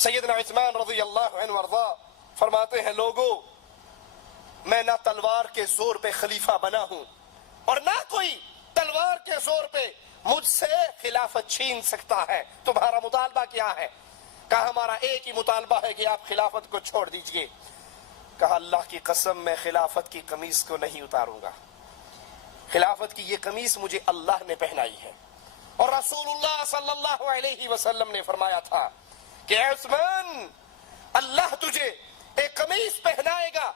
سیدنا عثمان رضی اللہ عنہ وارضا فرماتے ہیں لوگوں میں نہ تلوار کے زور پہ خلیفہ بنا ہوں اور نہ کوئی تلوار کے زور پہ مجھ سے خلافت چھین سکتا ہے. تمہارا مطالبہ کیا ہے؟ کہا ہمارا ایک ہی مطالبہ ہے کہ آپ خلافت کو چھوڑ دیجئے. کہا اللہ کی قسم میں خلافت کی قمیص کو نہیں اتاروں گا. خلافت کی یہ قمیص مجھے اللہ نے پہنائی ہے اور رسول اللہ صلی اللہ علیہ وسلم نے فرمایا تھا کہ اے عثمان اللہ تجھے ایک قمیص پہنائے گا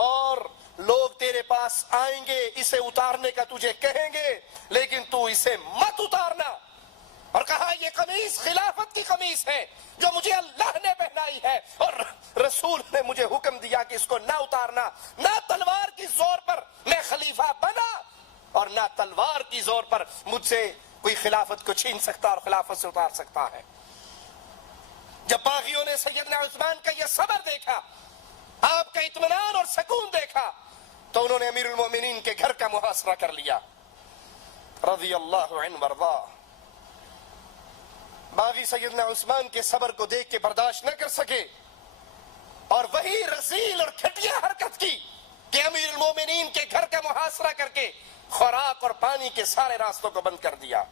اور لوگ تیرے پاس آئیں گے اسے اتارنے کا تجھے کہیں گے لیکن تو اسے مت اتارنا. اور کہا یہ قمیص خلافت کی قمیص ہے جو مجھے اللہ نے پہنائی ہے اور رسول نے مجھے حکم دیا کہ اس کو نہ اتارنا. نہ تلوار کی زور پر میں خلیفہ بنا اور نہ تلوار کی زور پر مجھ سے کوئی خلافت کو چھین سکتا اور خلافت سے اتار سکتا ہے. جب باغیوں نے سیدنا عثمان کا یہ صبر دیکھا آپ کا اطمینان اور سکون دیکھا تو انہوں نے امیر المومنین کے گھر کا محاصرہ کر لیا رضی اللہ عنہ وارضا. باغی سیدنا عثمان کے صبر کو دیکھ کے برداشت نہ کر سکے اور وہی رذیل اور گھٹیا حرکت کی کہ امیر المومنین کے گھر کا محاصرہ کر کے خوراک اور پانی کے سارے راستوں کو بند کر دیا.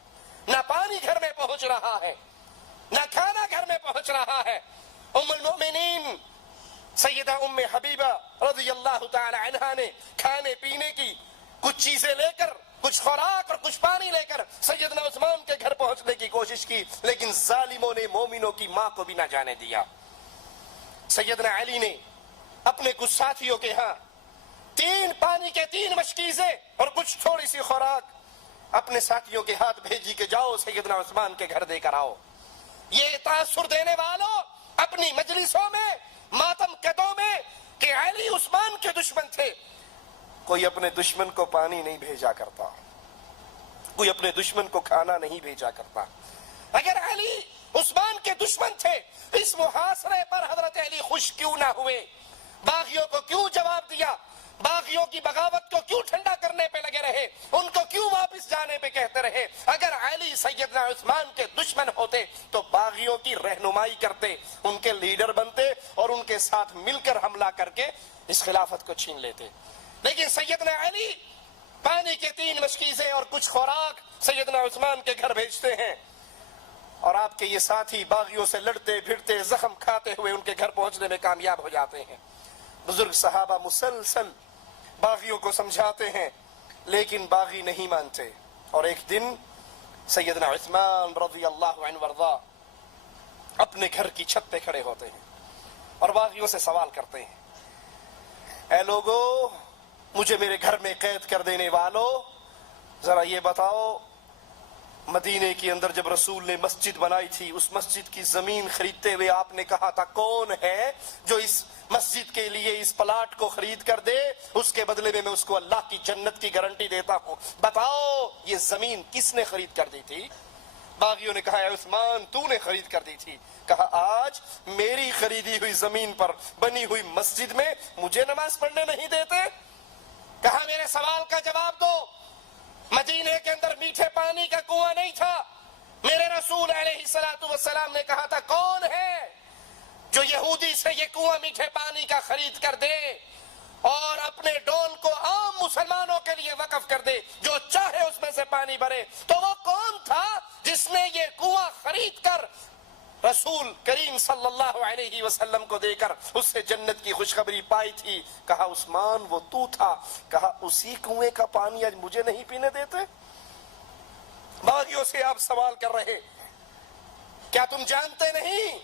نہ پانی گھر میں پہنچ رہا ہے نہ کھانا گھر میں پہنچ رہا ہے. ام المؤمنین سیدہ ام حبیبہ رضی اللہ تعالی عنہا نے کھانے پینے کی کچھ چیزیں لے کر کچھ خوراک اور کچھ پانی لے کر سیدنا عثمان کے گھر پہنچنے کی کوشش کی لیکن ظالموں نے مومنوں کی ماں کو بھی نہ جانے دیا. سیدنا علی نے اپنے کچھ ساتھیوں کے ہاں 3 پانی کے 3 مشکیزیں اور کچھ تھوڑی سی خوراک اپنے ساتھیوں کے ہاتھ بھیجی کہ جاؤ سیدنا عثمان کے گھر دے کر آؤ. یہ تاثر دینے والوں اپنی مجلسوں میں ماتم کدوں میں کہ علی عثمان کے دشمن تھے کوئی اپنے دشمن کو پانی نہیں بھیجا کرتا کوئی اپنے دشمن کو کھانا نہیں بھیجا کرتا. اگر علی عثمان کے دشمن تھے اس محاصرے پر حضرت علی خوش کیوں نہ ہوئے؟ باغیوں کو کیوں جواب دیا؟ باغیوں کی بغاوت کو کیوں ٹھنڈا کرنے پہ لگے رہے؟ ان کو کیوں واپس جانے پہ کہتے رہے؟ اگر علی سیدنا عثمان کے دشمن ہوتے تو باغیوں کی رہنمائی کرتے ان کے لیڈر بنتے اور ان کے ساتھ مل کر حملہ کر کے اس خلافت کو چھین لیتے. لیکن سیدنا علی پانی کے 3 مشکیزیں اور کچھ خوراک سیدنا عثمان کے گھر بھیجتے ہیں اور آپ کے یہ ساتھی باغیوں سے لڑتے پھرتے زخم کھاتے ہوئے ان کے گھر پہنچنے میں کامیاب ہو جاتے ہیں. بزرگ صحابہ مسلسل باغیوں کو سمجھاتے ہیں لیکن باغی نہیں مانتے اور ایک دن سیدنا عثمان رضی اللہ عنہ وارضا اپنے گھر کی چھت پہ کھڑے ہوتے ہیں اور باغیوں سے سوال کرتے ہیں اے لوگو مجھے میرے گھر میں قید کر دینے والو ذرا یہ بتاؤ مدینے کے اندر جب رسول نے مسجد بنائی تھی اس مسجد کی زمین خریدتے ہوئے آپ نے کہا تھا کون ہے جو اس مسجد کے لیے اس پلاٹ کو خرید کر دے اس کے بدلے میں اس کو اللہ کی جنت کی گارنٹی دیتا ہوں. بتاؤ یہ زمین کس نے خرید کر دی تھی؟ باغیوں نے کہا اے عثمان تو نے خرید کر دی تھی. کہا آج میری خریدی ہوئی زمین پر بنی ہوئی مسجد میں مجھے نماز پڑھنے نہیں دیتے؟ کہا میرے سوال کا جواب دو. مدینے کے اندر میٹھے پانی کا کنواں نہیں تھا. میرے رسول علیہ السلام نے کہا تھا کون ہے جو یہودی سے یہ کنواں میٹھے پانی کا خرید کر دے اور اپنے ڈول کو عام مسلمانوں کے لیے وقف کر دے جو چاہے اس میں سے پانی بھرے؟ تو وہ کون تھا جس نے یہ کنواں خرید کر رسول کریم صلی اللہ علیہ وسلم کو دے کر اس سے جنت کی خوشخبری پائی تھی؟ کہا عثمان وہ تو تھا. کہا اسی کنویں کا پانی آج مجھے نہیں پینے دیتے؟ باغیوں سے آپ سوال کر رہے کیا تم جانتے نہیں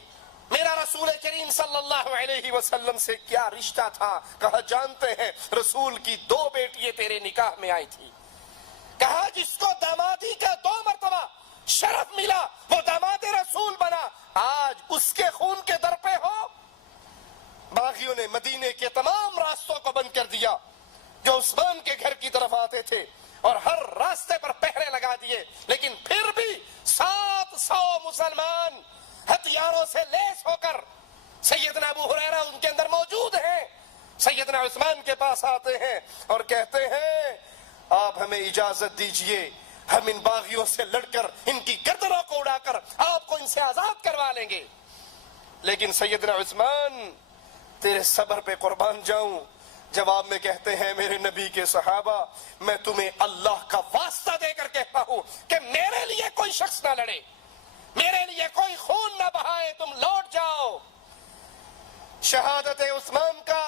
میرا رسول کریم صلی اللہ علیہ وسلم سے کیا رشتہ تھا؟ کہا جانتے ہیں رسول کی 2 بیٹیاں تیرے نکاح میں آئی تھی. کہا جس کو دامادی کا 2 مرتبہ شرف ملا وہ داماد رسول بنا آج اس کے خون کے در پہ ہو. باغیوں نے مدینے کے تمام راستوں کو بند کر دیا جو عثمان کے گھر کی طرف آتے تھے اور ہر راستے پر پہرے لگا دیے لیکن پھر بھی 700 مسلمان ہتھیاروں سے لیس ہو کر سیدنا ابو ہریرہ ان کے اندر موجود ہیں سیدنا عثمان کے پاس آتے ہیں اور کہتے ہیں آپ ہمیں اجازت دیجئے ہم ان باغیوں سے لڑ کر ان کی گردنوں کو اڑا کر آپ کو ان سے آزاد کروا لیں گے. لیکن سیدنا عثمان تیرے صبر پہ قربان جاؤں، جواب میں کہتے ہیں میرے نبی کے صحابہ میں تمہیں اللہ کا واسطہ دے کر کہتا ہوں کہ میرے لیے کوئی شخص نہ لڑے، میرے لیے کوئی خون نہ بہائے، تم لوٹ جاؤ۔ شہادت عثمان کا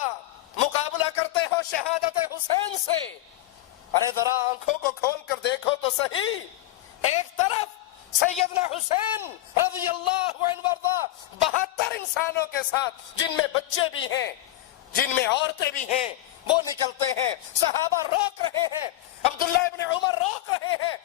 مقابلہ کرتے ہو شہادت حسین سے؟ ارے ذرا آنکھوں کو کھول کر دیکھو تو صحیح، ایک طرف سیدنا حسین رضی اللہ عنہ وارضا 72 انسانوں کے ساتھ، جن میں بچے بھی ہیں، جن میں عورتیں بھی ہیں، وہ نکلتے ہیں، صحابہ روک رہے ہیں، عبداللہ ابن عمر روک رہے ہیں،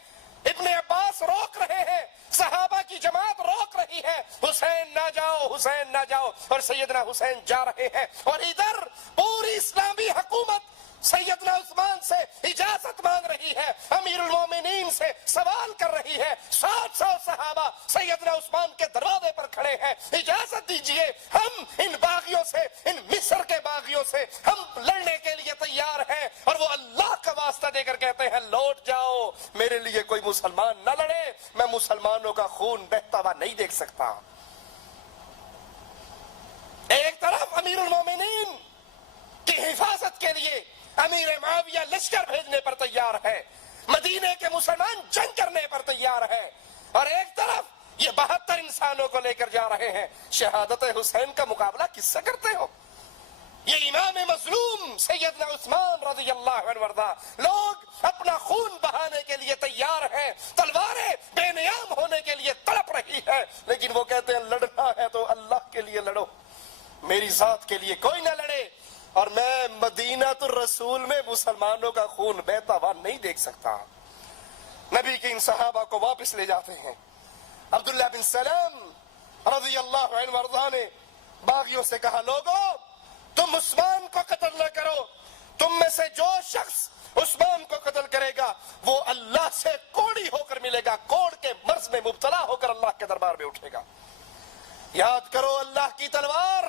ابن عباس روک رہے ہیں، صحابہ کی جماعت روک رہی ہے، حسین نہ جاؤ، حسین نہ جاؤ، اور سیدنا حسین جا رہے ہیں، اور ادھر پوری اسلامی حکومت سیدنا عثمان سے اجازت مانگ رہی ہے، امیر المومنین سے سوال کر رہی ہے، 700 صحابہ سیدنا عثمان کے دروازے پر کھڑے ہیں، اجازت دیجئے، ہم ان باغیوں سے، ان مصر کے باغیوں سے ہم لڑنے کے لیے تیار ہیں، اور وہ اللہ کا واسطہ دے کر کہتے ہیں لوٹ جاؤ، میرے لیے کوئی مسلمان نہ لڑے، میں مسلمانوں کا خون بہتا ہوا نہیں دیکھ سکتا۔ ایک طرف امیر المومنین کی حفاظت کے لیے امیر معاویہ لشکر بھیجنے پر تیار ہے، مدینے کے مسلمان جنگ کرنے پر تیار ہے، اور ایک طرف یہ 72 انسانوں کو لے کر جا رہے ہیں۔ شہادت حسین کا مقابلہ کس سے کرتے ہو؟ یہ امام مظلوم سیدنا عثمان رضی اللہ عنہ وارضا، لوگ اپنا خون بہانے کے لیے تیار ہیں، تلواریں بے نیام ہونے کے لیے تڑپ رہی ہے، لیکن وہ کہتے ہیں لڑنا ہے تو اللہ کے لیے لڑو، میری ذات کے لیے کوئی نہ لڑے، اور میں مدینہ الرسول میں مسلمانوں کا خون بہتا ہوا نہیں دیکھ سکتا۔ نبی کے ان صحابہ کو واپس لے جاتے ہیں۔ عبداللہ بن سلام رضی اللہ عنہ وارضا نے باغیوں سے کہا لوگو تم عثمان کو قتل نہ کرو، تم میں سے جو شخص عثمان کو قتل کرے گا وہ اللہ سے کوڑی ہو کر ملے گا، کوڑ کے مرض میں مبتلا ہو کر اللہ کے دربار میں اٹھے گا۔ یاد کرو اللہ کی تلوار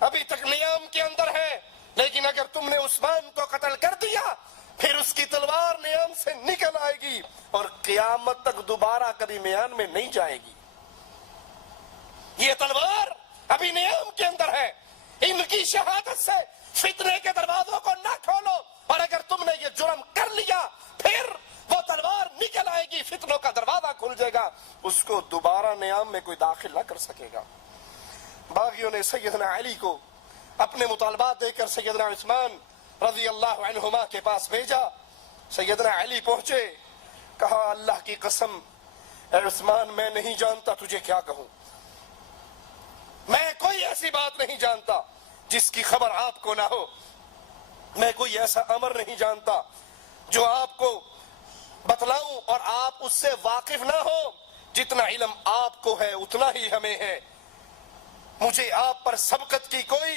ابھی تک نیام کے اندر ہے، لیکن اگر تم نے عثمان کو قتل کر دیا پھر اس کی تلوار نیام سے نکل آئے گی اور قیامت تک دوبارہ کبھی میان میں نہیں جائے گی۔ یہ تلوار ابھی نیام کے اندر ہے، ان کی شہادت سے فتنے کے دروازوں کو نہ کھولو، اور اگر تم نے یہ جرم کر لیا پھر وہ تلوار نکل آئے گی، فتنوں کا دروازہ کھل جائے گا، اس کو دوبارہ نیام میں کوئی داخل نہ کر سکے گا۔ باغیوں نے سیدنا علی کو اپنے مطالبات دے کر سیدنا عثمان رضی اللہ عنہما کے پاس بھیجا۔ سیدنا علی پہنچے، کہا اللہ کی قسم اے عثمان میں نہیں جانتا تجھے کیا کہوں، میں کوئی ایسی بات نہیں جانتا جس کی خبر آپ کو نہ ہو، میں کوئی ایسا امر نہیں جانتا جو آپ کو بتلاؤں اور آپ اس سے واقف نہ ہو، جتنا علم آپ کو ہے اتنا ہی ہمیں ہے، مجھے آپ پر سبقت کی کوئی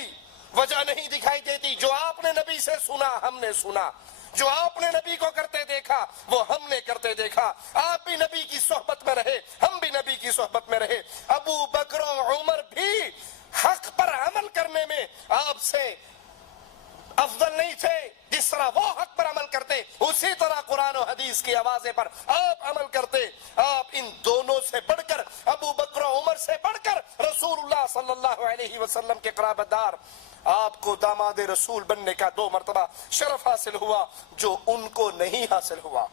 وجہ نہیں دکھائی دیتی، جو آپ نے نبی سے سنا ہم نے سنا، جو آپ نے نبی کو کرتے دیکھا وہ ہم نے کرتے دیکھا، آپ بھی نبی کی صحبت میں رہے ہم بھی نبی کی صحبت میں رہے، ابو بکر و عمر بھی حق پر عمل کرنے میں آپ سے افضل نہیں تھے، جس طرح وہ حق پر عمل کرتے اسی طرح قرآن و حدیث کی آوازیں پر آپ عمل کرتے، آپ ان دونوں سے بڑھ کر ابو بکر و عمر سے بڑھ کر رسول اللہ صلی اللہ علیہ وسلم کے قرابت دار، آپ کو داماد رسول بننے کا 2 مرتبہ شرف حاصل ہوا جو ان کو نہیں حاصل ہوا۔